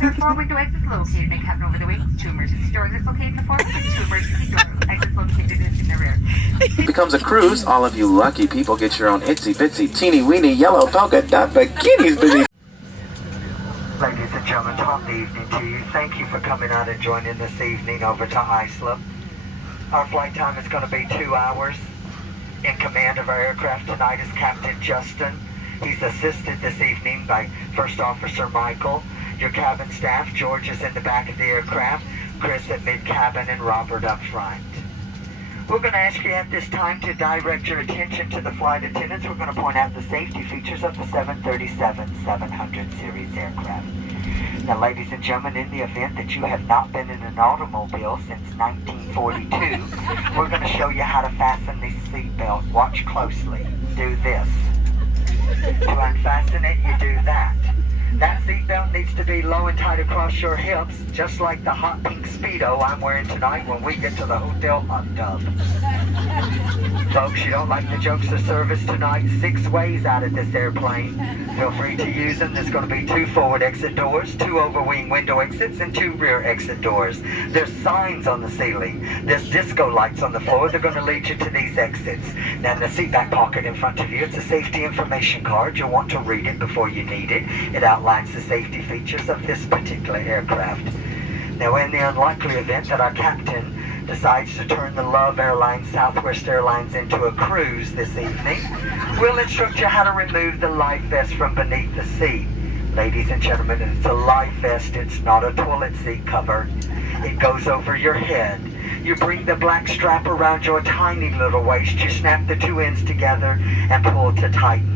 There are 4 window exits located in cabin over the wings, 2 emergency door exits located in the forward, and 2 emergency door exits located in the rear. Becomes a cruise. All of you lucky people get your own itsy bitsy teeny weeny yellow polka dot bikinis beneath. Ladies and gentlemen, top of the evening to you. Thank you for coming out and joining this evening over to Islip. Our flight time is going to be 2 hours. In command of our aircraft tonight is Captain Justin. He's assisted this evening by First Officer Michael. Your cabin staff, George is in the back of the aircraft, Chris at mid-cabin, and Robert up front. We're going to ask you at this time to direct your attention to the flight attendants. We're going to point out the safety features of the 737-700 series aircraft. Now, ladies and gentlemen, in the event that you have not been in an automobile since 1942, we're going to show you how to fasten the seatbelt. Watch closely. Do this. To unfasten it, you do that. That seatbelt needs to be low and tight across your hips, just like the hot pink Speedo I'm wearing tonight when we get to the hotel hot tub. Folks, you don't like the jokes of service tonight? 6 ways out of this airplane. Feel free to use them. There's going to be 2 forward exit doors, 2 overwing window exits, and 2 rear exit doors. There's signs on the ceiling. There's disco lights on the floor. They're going to lead you to these exits. Now, in the seat back pocket in front of you, it's a safety information card. You'll want to read it before you need it. It outlines the safety features of this particular aircraft. Now, in the unlikely event that our captain decides to turn the Love Airlines Southwest Airlines into a cruise this evening, we'll instruct you how to remove the life vest from beneath the seat. Ladies and gentlemen, it's a life vest. It's not a toilet seat cover. It goes over your head. You bring the black strap around your tiny little waist. You snap the 2 ends together and pull to tighten.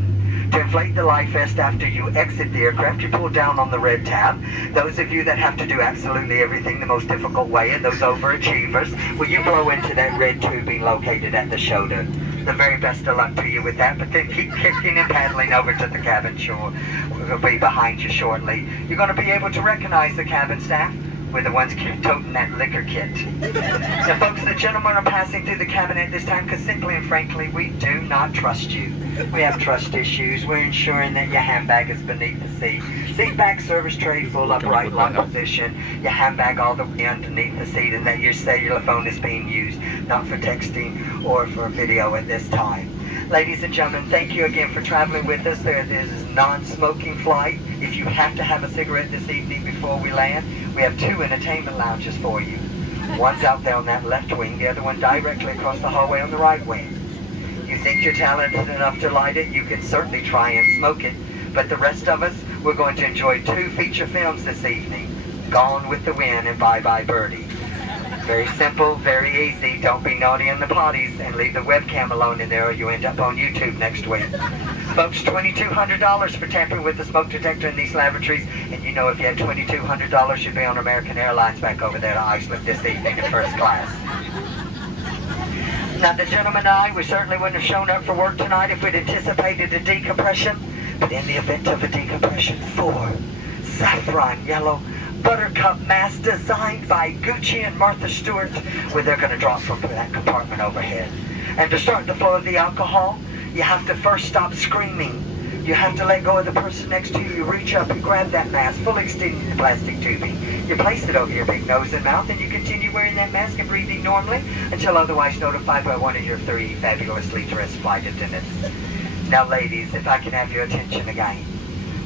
To inflate the life vest after you exit the aircraft, you pull down on the red tab. Those of you that have to do absolutely everything the most difficult way, and those overachievers, will you blow into that red tubing located at the shoulder? The very best of luck to you with that, but then keep kicking and paddling over to the cabin shore. We'll be behind you shortly. You're going to be able to recognize the cabin staff. We're the ones toting that liquor kit. Now, folks, the gentlemen are passing through the cabin at this time because simply and frankly, we do not trust you. We have trust issues. We're ensuring that your handbag is beneath the seat. Seat back, service tray, full upright lock position. Your handbag all the way underneath the seat, and that your cellular phone is being used, not for texting or for video at this time. Ladies and gentlemen, thank you again for traveling with us. There is a non-smoking flight. If you have to have a cigarette this evening before we land, we have 2 entertainment lounges for you. One's out there on that left wing, the other one directly across the hallway on the right wing. You think you're talented enough to light it, you can certainly try and smoke it. But the rest of us, we're going to enjoy 2 feature films this evening. Gone with the Wind and Bye Bye Birdie. Very simple, very easy. Don't be naughty in the potties and leave the webcam alone in there or you end up on YouTube next week. Folks, $2,200 for tampering with the smoke detector in these lavatories. And you know if you had $2,200, you'd be on American Airlines back over there to Iceland this evening in first class. Now, the gentleman and I, we certainly wouldn't have shown up for work tonight if we'd anticipated a decompression. But in the event of a decompression, 4 saffron yellow buttercup masks designed by Gucci and Martha Stewart, where they're going to drop from that compartment overhead. And to start the flow of the alcohol, you have to first stop screaming. You have to let go of the person next to you. You reach up and grab that mask, fully extending the plastic tubing. You place it over your big nose and mouth, and you continue wearing that mask and breathing normally until otherwise notified by one of your 3 fabulously dressed flight attendants. Now, ladies, if I can have your attention again.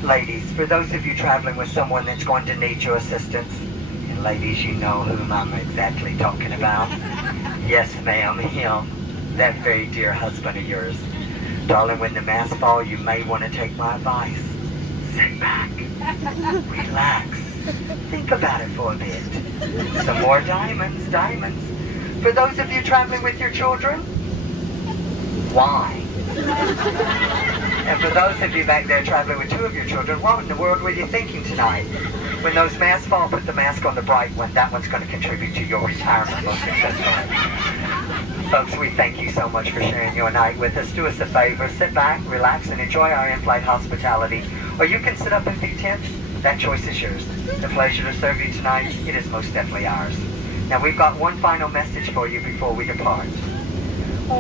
Ladies, for those of you traveling with someone that's going to need your assistance, and ladies, you know whom I'm exactly talking about. Yes, ma'am, him, that very dear husband of yours. Darling, when the masks fall, you may want to take my advice. Sit back, relax, think about it for a bit. Some more diamonds, diamonds. For those of you traveling with your children, why? And for those of you back there traveling with 2 of your children, what in the world were you thinking tonight? When those masks fall, put the mask on the bright one. That one's going to contribute to your retirement most successfully. Folks, we thank you so much for sharing your night with us. Do us a favor, sit back, relax, and enjoy our in-flight hospitality. Or you can sit up and be tense. That choice is yours. The pleasure to serve you tonight, it is most definitely ours. Now, we've got one final message for you before we depart.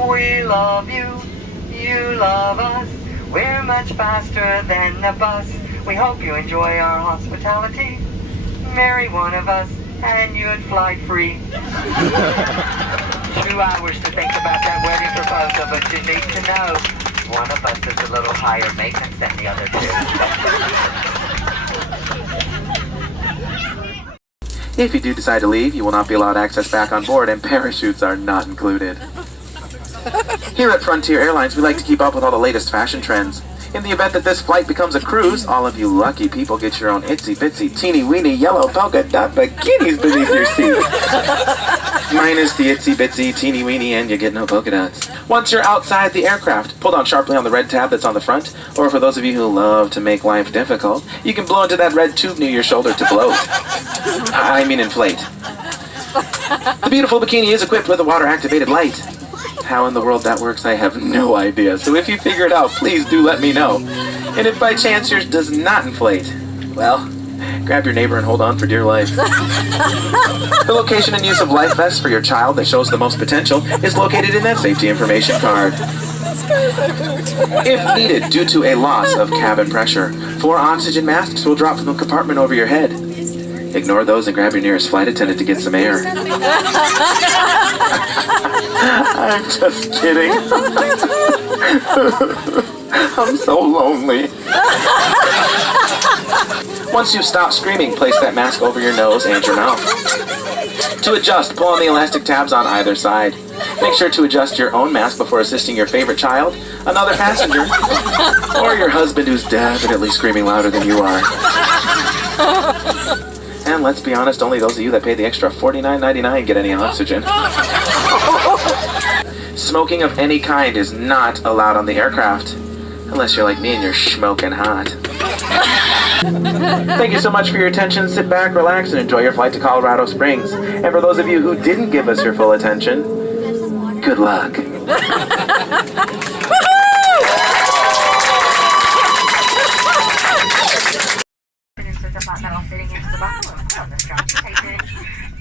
We love you, you love us. We're much faster than the bus. We hope you enjoy our hospitality. Marry one of us, and you'd fly free. 2 hours to think about that wedding proposal, but you need to know one of us is a little higher maintenance than the other two. If you do decide to leave, you will not be allowed access back on board, and parachutes are not included. Here at Frontier Airlines, we like to keep up with all the latest fashion trends. In the event that this flight becomes a cruise, all of you lucky people get your own itsy bitsy teeny weeny yellow polka dot bikinis beneath your seat. Minus the itsy bitsy teeny weeny, and you get no polka dots. Once you're outside the aircraft, pull down sharply on the red tab that's on the front, or for those of you who love to make life difficult, you can blow into that red tube near your shoulder to bloat. I mean inflate. The beautiful bikini is equipped with a water-activated light. How in the world that works, I have no idea. So if you figure it out, please do let me know. And if by chance yours does not inflate, well, grab your neighbor and hold on for dear life. The location and use of life vests for your child that shows the most potential is located in that safety information card. If needed due to a loss of cabin pressure, 4 oxygen masks will drop from the compartment over your head. Ignore those and grab your nearest flight attendant to get some air. I'm just kidding. I'm so lonely. Once you stop screaming, place that mask over your nose and your mouth. To adjust, pull on the elastic tabs on either side. Make sure to adjust your own mask before assisting your favorite child, another passenger, or your husband who's definitely screaming louder than you are. And let's be honest, only those of you that pay the extra $49.99 get any oxygen. Smoking of any kind is not allowed on the aircraft, unless you're like me and you're smoking hot. Thank you so much for your attention. Sit back, relax, and enjoy your flight to Colorado Springs. And for those of you who didn't give us your full attention, good luck. Metal fitting into the buckle and put on the strap to tighten it.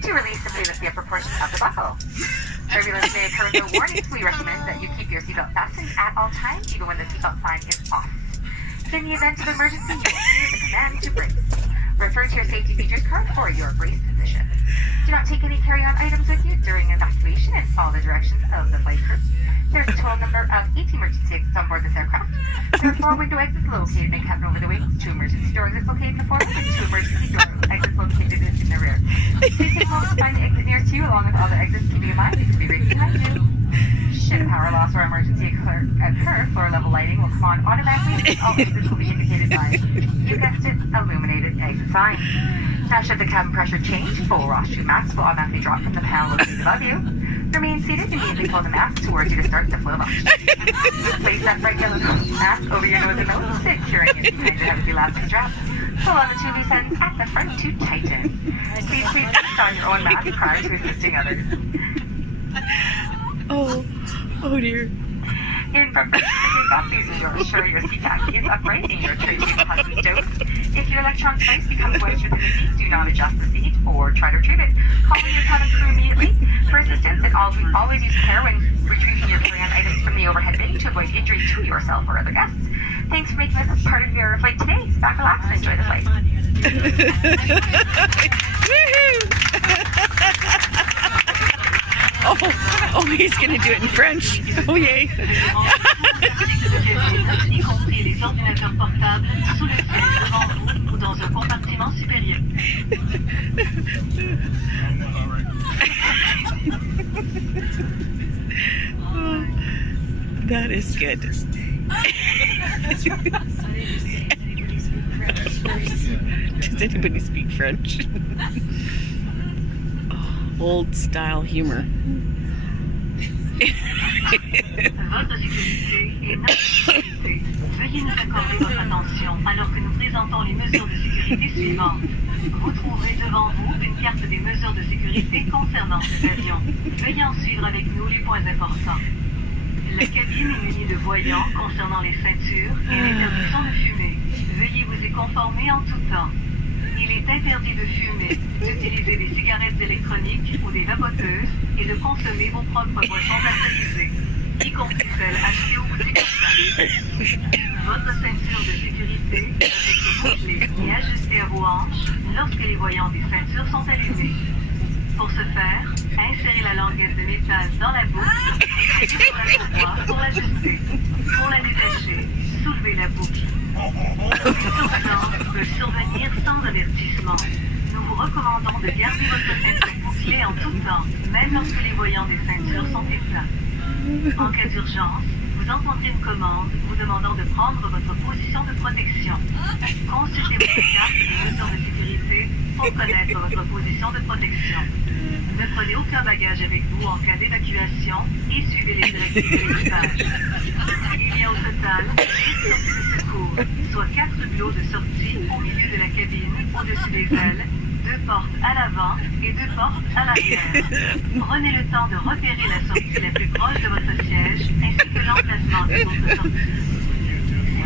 To release, simply lift the upper portion of the buckle. Turbulence may occur with no warnings. We recommend that you keep your seatbelt fastened at all times, even when the seatbelt sign is off. In the event of emergency, you will hear the command to brace. Refer to your safety features card for your brace position. Do not take any carry-on items with you during evacuation and follow the directions of the flight crew. There's a total number of 18 emergency exits on board this aircraft. There are 4 window exits located in the cabin over the wings, 2 emergency door exits located in the forward, and 2 emergency door exits located in the rear. Please take a moment to find the exit nearest to you, along with all the exits, keeping in mind these will be right behind you. Should a power loss or emergency occur, floor level lighting will come on automatically, and all exits will be indicated by, you guessed it, illuminated exit sign. Now, should the cabin pressure change, full washroom mask will automatically drop from the panel located above you. Remain seated and immediately pull the mask towards you to start the flow of oxygen. Place that bright yellow mask over your nose and mouth, securing it behind your heavy elastic strap. Pull on the 2 loose ends at the front to tighten. Please insist on your own mask prior to assisting others. Oh dear. In preparation for please ensure your seat back is upright and your tray table has been stowed. If your electronic device becomes wedged within the seat, do not adjust the seat or try to retrieve it. Call your cabin crew immediately for assistance, and always use care when retrieving your carry-on items from the overhead bin to avoid injury to yourself or other guests. Thanks for making this part of your flight today. Sit back, relax, and enjoy the flight. Oh, he's gonna do it in French. Oh, yay. That is good. Does anybody speak French? Old style humor. Votre sécurité et notre sécurité. Veuillez nous accorder votre attention alors que nous présentons les mesures de sécurité suivantes. Vous trouverez devant vous une carte des mesures de sécurité concernant cet avion. Veuillez en suivre avec nous les points importants. La cabine est munie de voyants concernant les ceintures et l'interdiction de fumer. Veuillez vous y conformer en tout temps. Il est interdit de fumer, d'utiliser des cigarettes électroniques ou des vapoteuses et de consommer vos propres boissons alcoolisées. y compris celles achetées au boutique locale. Votre ceinture de sécurité doit être bouclée et ajustée à vos hanches lorsque les voyants des ceintures sont allumés. Pour ce faire, insérez la languette de métal dans la boucle et appuyez sur la courroie pour l'ajuster. Pour la détacher, soulevez la boucle. Les turbulences peuvent survenir sans avertissement. Nous vous recommandons de garder votre ceinture bouclée en tout temps, même lorsque les voyants des ceintures sont éteints. En cas d'urgence, vous entendrez une commande vous demandant de prendre votre position de protection. Consultez votre carte de mesures de sécurité pour connaître votre position de protection. Ne prenez aucun bagage avec vous en cas d'évacuation et suivez les directives de l'équipage. Il y a au total 8 sorties de secours, soit 4 hublots de sortie au milieu de la cabine, au-dessus des ailes, 2 portes à l'avant et 2 portes à l'arrière. Prenez le temps de repérer la sortie la plus proche de votre siège ainsi que l'emplacement des autres sorties.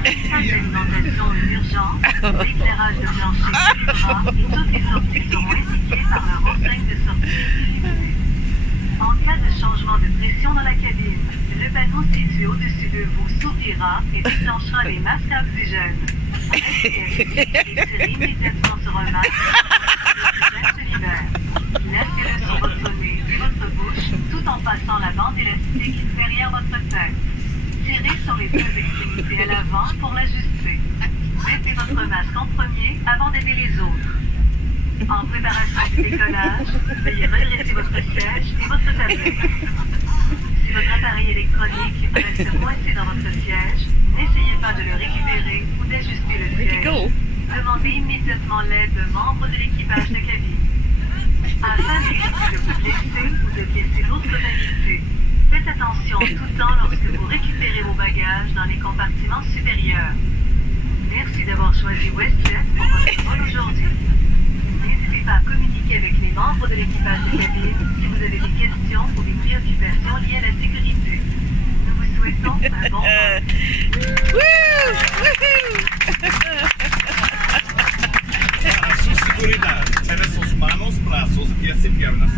Si l'accidentation est urgente, l'éclairage de plancher s'allumera et toutes les sorties seront indiquées par leur enseigne de sortie illuminée. En cas de changement de pression dans la cabine, le panneau situé au-dessus de vous s'ouvrira et déclenchera les masques à oxygène. Restez assis et tirez immédiatement sur un masque lorsque l'oxygène se libère. Laissez-le sur votre nez et votre bouche tout en passant la bande élastique derrière votre tête. Tirez sur les 2 extrémités à l'avant pour l'ajuster. Mettez votre masque en premier avant d'aider les autres. En préparation du décollage, veuillez redresser votre siège et votre tablette. Si votre appareil électronique reste coincé dans votre siège, n'essayez pas de le récupérer ou d'ajuster le siège. Demandez immédiatement l'aide de membres de l'équipage de cabine. Afin d'éviter de vous blesser ou de blesser d'autres invités, faites attention tout temps lorsque vous récupérez vos bagages dans les compartiments supérieurs. Merci d'avoir choisi WestJet pour votre vol aujourd'hui. N'hésitez pas à communiquer avec les membres de l'équipage de cabine si vous avez des questions ou des préoccupations liées à la sécurité. Nous vous souhaitons un bon vol. Su seguridad, tiene sus manos, brazos, pies y piernas.